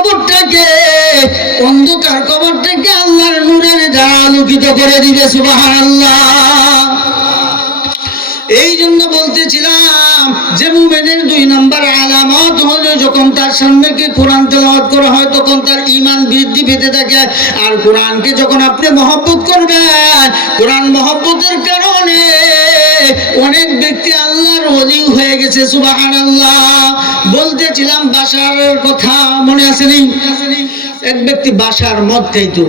কবরটাকে, অন্ধকার কবরটাকে আল্লাহর নূরের দ্বারা আলোকিত করে দিবে। সুবহানাল্লাহ। এই জন্য বলতেছিলাম যে মুমিনের 2 নম্বর আলামত হলো যখন তার সামনে কি কোরআন তেলাওয়াত করা হয় তখন তার ঈমান বৃদ্ধি পেতে থাকে। আর কোরআনকে যখন আপনি মহব্বত করবেন, কোরআন মহব্বতের কারণে অনেক ব্যক্তি আল্লাহর ওলি হয়ে গেছে। সুবহানাল্লাহ। বলতেছিলাম বাশারের কথা মনে আছে নি? এক ব্যক্তি বাশার মদ খাইতো।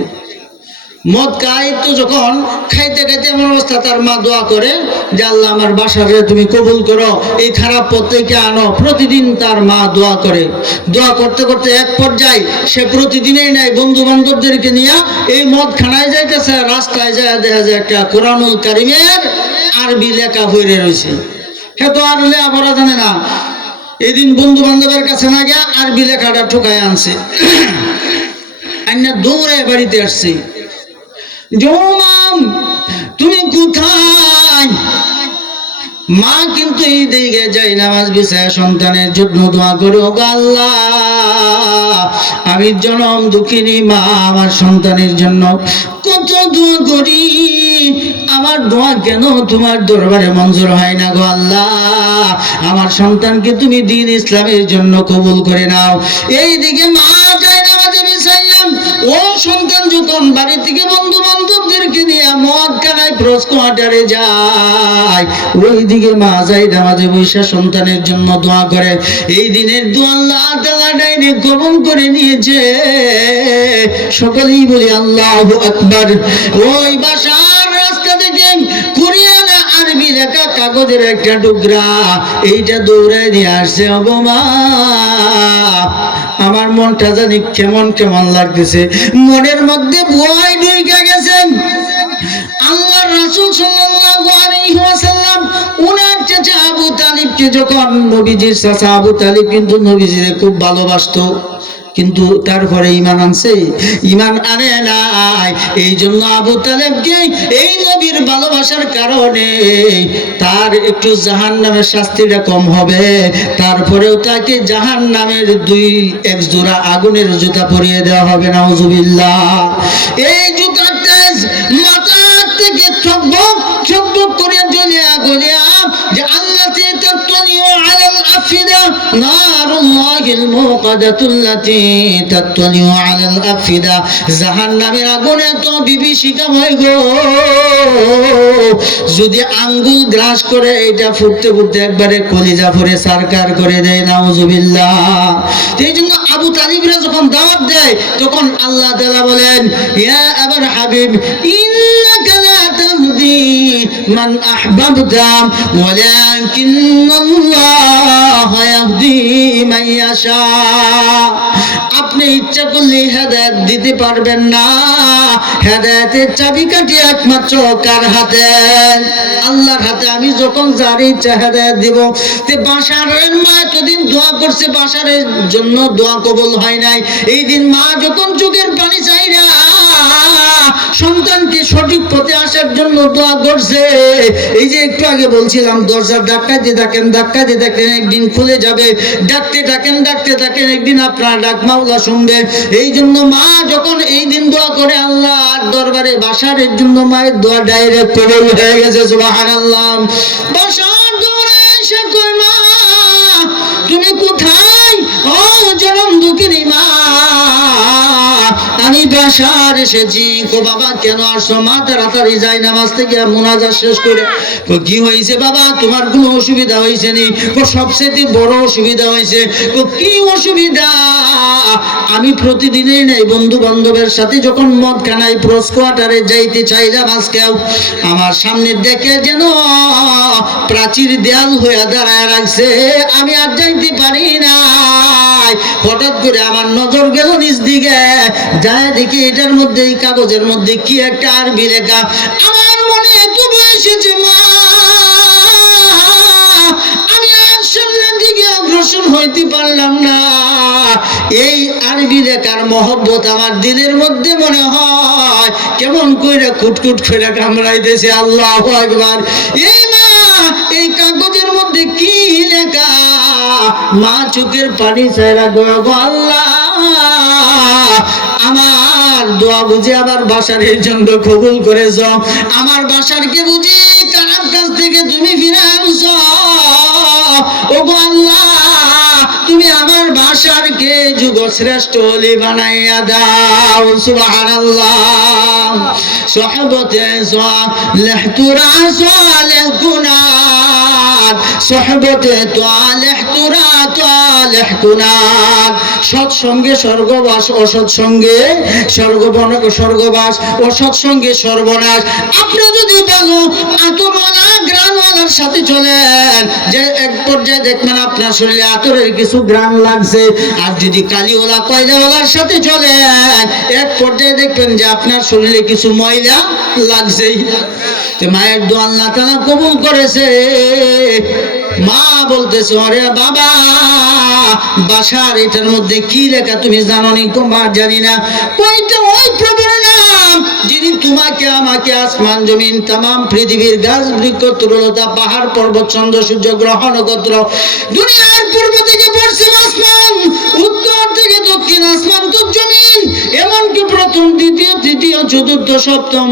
মদ খাইতো, যখন খাইতে খাইতে এমন অবস্থা তার মা দোয়া করে যে আল্লাহ আমার বাশারে তুমি কবুল করো, এই খারাপ পথ থেকে আনো। প্রতিদিন তার মা দোয়া করে। দোয়া করতে করতে এক পর্যায়ে সে প্রতিদিনই নাই বন্ধু বান্ধবদেরকে নিয়ে এই মদ খানায় যাইতেছে। রাস্তায় যায় দেখা যায় একটা কোরআনুল কারিমের আরবি লেখা হয়ে রয়েছে। সে তো আর লেখাপড়া জানে না। এদিন বন্ধু বান্ধবের কাছে না গিয়া আরবি লেখাটা ঠুকায় আনছে। আইনা দৌড়ে বাড়িতে আসছে। তুমি কোথায়? মা কিন্তু এই দিকে যাই নামাজ বিছায় সন্তানের জন্য দোয়া করে, ও আল্লাহ আমি জনম দুঃখিনী মা, আমার সন্তানের জন্য কত দোয়া করি, আমার দোয়া কেন তোমার দরবারে মঞ্জুর হয় না গো আল্লাহ। আমার সন্তানকে তুমি দ্বীন ইসলামের জন্য কবুল করে নাও। এইদিকে মা যায় নামাজে বিছাইলাম। ও সন্তান যখন বাড়ি থেকে বন্ধু বান্ধবদেরকে নিয়ে মদ খানায় ক্রস কোয়ার্টারে যায়, ওইদিকে মা যায় নামাজে বৈশা সন্তানের জন্য দোয়া করে। এই দিনের দোয়া আল্লাহ তাআলা ডাইরেক্ট কবুল করে নিয়েছে। সকলেই বলি আল্লাহু আকবার। ওই বাসার রাস্তা থেকে কোরিয়ানা আরবি লেখা কাগজের একটা টুকরা এইটা দৌড়ায় নিয়ে আসছে। ওগো মা, আমার মনটা জানি কেমন কেমন লাগতেছে, মনের মধ্যে ভয় ঢুকে গেছে। আল্লাহর রাসূল সাল্লাল্লাহু আলাইহি ওয়াসাল্লাম উনার চাচা আবু তালিবকে যখন, নবীজির চাচা আবু তালিব কিন্তু নবীজিরে খুব ভালোবাসতো, কিন্তু তারপরে ঈমান আনছে? ঈমান আনে নাই। এই জন্য আবু তালেবকে এই নবীর ভালোবাসার কারণে তার একটু জাহান্নামের শাস্তিটা কম হবে, তারপরেও তাকে জাহান্নামের 2-1 জোড়া আগুনের জুতা পরিয়ে দেওয়া হবে। নাউজুবিল্লাহ। এই জুতার তেজ মাথা থেকে ঠকবক ঠকবক করে জ্বলিয়া গলিয়া যে আল্লাহ তাত্তালিউ আলাল আফিদা নারুল্লাহিল মুকাদাতুল্লাতী তাত্তালিউ আলাল আফিদা। জাহান্নামের আগুনে তো বিভীষিকা হয় গো, যদি আঙ্গুল গ্রাস করে এটা ফুটতে ফুটতে একবারে কলিজা ভরে সারকার করে দেয়। নাউজুবিল্লাহ। এই জন্য আবু তালিবরা যখন দাওয়াত দেয় তখন আল্লাহ তাআলা বলেন, ইয়া আবার হাবিব ইন্নাকা লা তাহদি মান আহবাবতা ওয়ালাকিন্নাল্লাহ ইয়াহদি মান ইয়াশা। আপনি ইচ্ছা করলে হেদায়েত দিতে পারবেন না, হেদায়েতের চাবিকাঠি একমাত্র কার হাতে? আল্লাহর হাতে। আমি যখন যার ইচ্ছা হেদায়েত দিব। তে বাশারের মা এতদিন দোয়া করছে, বাশারের জন্য দোয়া কবুল হয় নাই। এই দিন মা যখন চোখের পানি চাইরা সন্তানকে সঠিক পথে আসার জন্য দোয়া করছে, এই যে একটু আগে বলছিলাম দরজার ধাক্কাতে থাকেন ধাক্কাতে থাকেন একদিন খুলে যাবে, ডাকতে থাকেন ডাকতে থাকেন একদিন আপনার ডাক মাওলা শুনবে। এই জন্য মা যখন এই দিন দোয়া করে আল্লাহর দরবারে, বাশারের জন্য মায়ের দোয়া ডাইরেক্ট কবুল হয়ে গেছে। সুবহানাল্লাহ। বাশার দৌড়ে এসে কই, মা তুমি কোথায়? ও জনম দুঃখিনী মা, আমি বাশার এসেছি। কো বাবা কেন আসছো? মা তাড়াতাড়ি যাই নামাজ থেকে মুনাজাত শেষ করে। কো কি হয়েছে বাবা, তোমার কোনো অসুবিধা হয়েছে নি? কো সবচেয়ে বড় অসুবিধা হয়েছে। কো কি অসুবিধা? আমি প্রতিদিনই নাই বন্ধু বান্ধবের সাথে যখন মদ খানায় ক্রস কোয়ার্টারে যাইতে চাইলাম, আজকেও আমার সামনে দেখে যেন প্রাচীর দেয়াল হয়ে দাঁড়ায় রাখছে, আমি আর যাইতে পারি না। হঠাৎ করে আমার নজর গেল নিজ দিকে, যায় দেখি এটার মধ্যে, এই কাগজের মধ্যে কি একটা আরবি লেখা। আমার মনে এত বসেছে মা, আমি আর সামনের দিকে অগ্রসর হইতে পারলাম না। এই আরবি লেখার মহব্বত আমার দিলের মধ্যে মনে হয় কেমন কইরা কুটকুট করে কামড়াইতেছে। আল্লাহু আকবার। এই মা, এই কাগজের মধ্যে কি লেখা? মা চোখের পানি ছাইরা গো আল্লাহ আমার দোয়া বুঝি আবার বাসারের জন্য কবুল করেছো, আমার বাসারকে বুঝি খারাপ কাজ থেকে তুমি ফিরে আনছো। ওগো আল্লাহ, তুমি আমার বাসারকে যুগশ্রেষ্ঠ ওলি বানাইয়া দাও। সুবহানাল্লাহ। সোহবতে সালেহ তুরা সালেহ কুনাত, সোহবতে তালেহ তুরা তালেহ কুনাত। সৎসঙ্গে স্বর্গবাস, অসৎসঙ্গে স্বর্গবাস, অসৎসঙ্গে সর্বনাশ। আপনি যদি ভালো আতরওয়ালা গ্রানওয়ালার সাথে চলেন, যে এক পর্যায়ে দেখবেন আপনার শরীরে আতরের কিছু গ্রান লাগছে। আর যদি কালিওয়ালা কয়লাওয়ালার সাথে চলেন, এক পর্যায়ে দেখবেন যে আপনার শরীরে কিছু ময়লা লাগছে। তো মায়ের দোয়া আল্লাহ তাআলা কবুল করেছে। মা বলতেছে, আরে বাবা বাসার এটার মধ্যে কি লেখা তুমি জানো নি? মা জানি না। কয়টা ওই প্রভুর নাম যিনি তোমাকে আমাকে আসমান জমিন তামাম পৃথিবীর গাছ বৃক্ষ তরুলতা পাহাড় পর্বত চন্দ্র সূর্য গ্রহ নক্ষত্র, দুনিয়ার পূর্ব থেকে পশ্চিম আসমান, উত্তর থেকে দক্ষিণ আসমান তো জমিন, এমনকি প্রথম দ্বিতীয় তৃতীয় চতুর্থ সপ্তম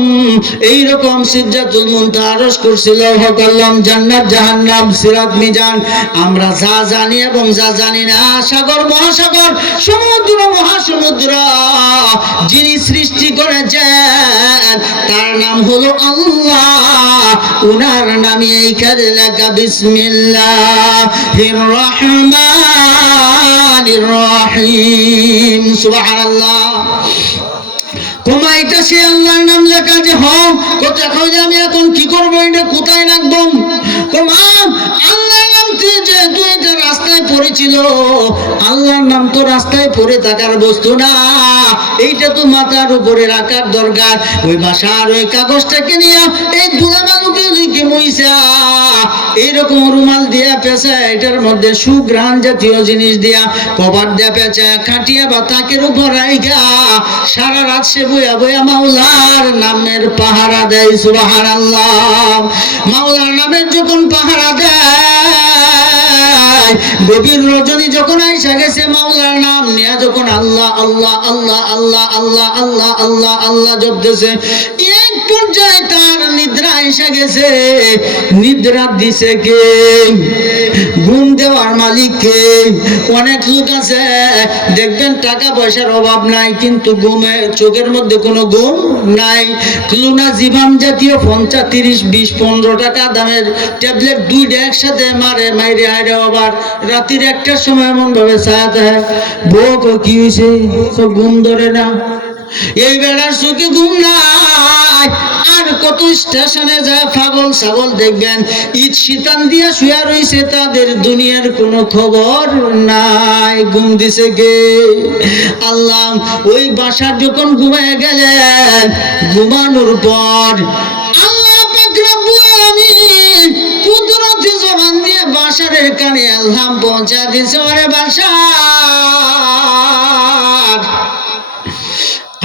এইরকম সিদরাতুল মুনতাহা, আরশ, কুরসি, লৌহ কলম, জান্নাত জাহান্নাম, সিরাত মিজান, আমরা যা জানি এবং যা জানি না, সাগর মহাসাগর সমুদ্র মহাসমুদ্র, যিনি সৃষ্টি করেছেন তার নাম হলো আল্লাহ। উনার নামে এইখানে লেখা বিসমিল্লাহির রহমানির রহিম। সুবহানাল্লাহ। এটা সে আল্লাহর নাম লেখা যে হোক কথা কই, আমি এখন কি করবো, এটা কোথায় রাখবো? আল্লাহর নাম যেহেতু এটা রাস্তায় পড়েছিল, আল্লাহর নাম তো রাস্তায় পড়ে থাকার বস্তু না, এইটা তো মাথার উপরে রাখার দরকার। ওই বাসার ওই কাগজটাকে নিয়ে এই দুলাবালুকে লিখে মইসা এইরকম রুমাল দিয়া পেঁচা, এটার মধ্যে সুগ্রাণ জাতীয় জিনিস দিয়া কভার দিয়া পেঁচা কাটিয়া বা তাকের উপর রাইখা সারা রাত সে বইয়া বইয়া মাওলার নামের পাহারা দেয়। সুবহানাল্লাহ। মাওলার নামের যখন পাহারা দেয়, গভীর রজনী যখন আইসা গেছে, মাওলার নাম নিয়ে যখন আল্লাহ আল্লাহ আল্লাহ আল্লাহ আল্লাহ আল্লাহ আল্লাহ আল্লাহ জপতেছে, এক পর্যায়ে তার নিদ্রা আইসা গেছে। নিদ্রা দিছে কে? ঘুম দেওয়ার মালিক কে? অনেক লোক আছে দেখবেন টাকা পয়সার অভাব নাই, কিন্তু ঘুমে চোখের মধ্যে কোনো ঘুম নাই। ক্লুনা জীবান জাতীয় 50, 30, 20, 15 টাকা দামের ট্যাবলেট দুইটা একসাথে মাইরে হাইরে আবার রাতের একটার সময় এমন ভাবে চায় বউ কি হয়েছে, ঘুম ধরে না। এই বেড়ার চোখে ঘুম নাই। আর কত স্টেশনে যায় পাগল ছাগল দেখবেন ঈদ শীতান দিয়া শুয়া রইছে, তাদের দুনিয়ার কোনো খবর নাই। ঘুম দিছে কে? আল্লাহ। ওই বাসার যখন ঘুমায় গেলেন, ঘুমানোর পর আল্লাহ পাক রব্বুল আলামিন কুদরতি জবান দিয়ে বাসারের কানে আল্লাহ পৌঁছা দিছে, ওরে বাসার,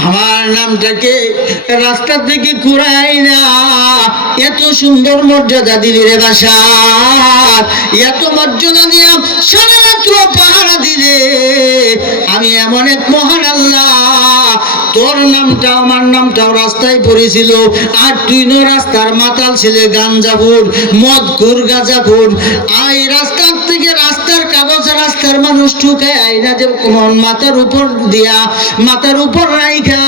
আমার নামটাকে রাস্তা থেকে ঘুরাই না, এত সুন্দর মর্যাদা দিলি রে বাসার, এত মর্যাদা দিয়া সারা রাত্র পাহারা দিলে। আমি এমন এক মহান আল্লাহ, তোর নামটা আমার নামটাও রাস্তায় পড়েছিল, আর তুই নো রাস্তার মাতাল ছিলে, গাঞ্জাখোর, মদখোর, গাঁজাখোর। এই রাস্তার থেকে রাস্তার কাগজ রাস্তার মানুষ ঠুকায় আইনা যে মাথার উপর দিয়া মাথার উপর রাইখা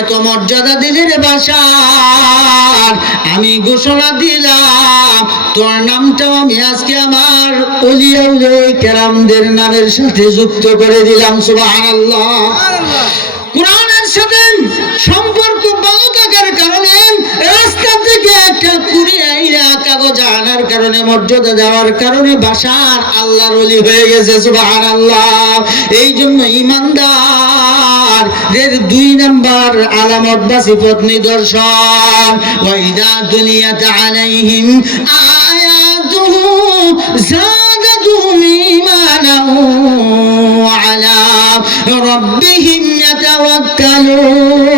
এত মর্যাদা দিলে রে বাসার। আমি ঘোষণা দিলাম তোর নামটাও আমি আজকে আমার ওলিয়া কেরামদের নামের সাথে যুক্ত করে দিলাম। সুবহানাল্লাহ। কোরআনের সাথে সম্পর্ক ভালো থাকার কারণে রাস্তা থেকে একটা কুড়িয়ে কাগজ আনার কারণে, মর্যাদা দেওয়ার কারণে বাসার আল্লাহর ওলি হয়ে গেছে। সুবহানাল্লাহ। এই জন্য ইমানদার এর 2 নাম্বার আলামত বা সিফত নিদর্শন, ওয়াইদা দুনিয়াত আলাইহিম আয়াতুহু জাদাতুহুম ঈমানাও আলা রাব্বিহিম ইয়াতাওয়াক্কালুন।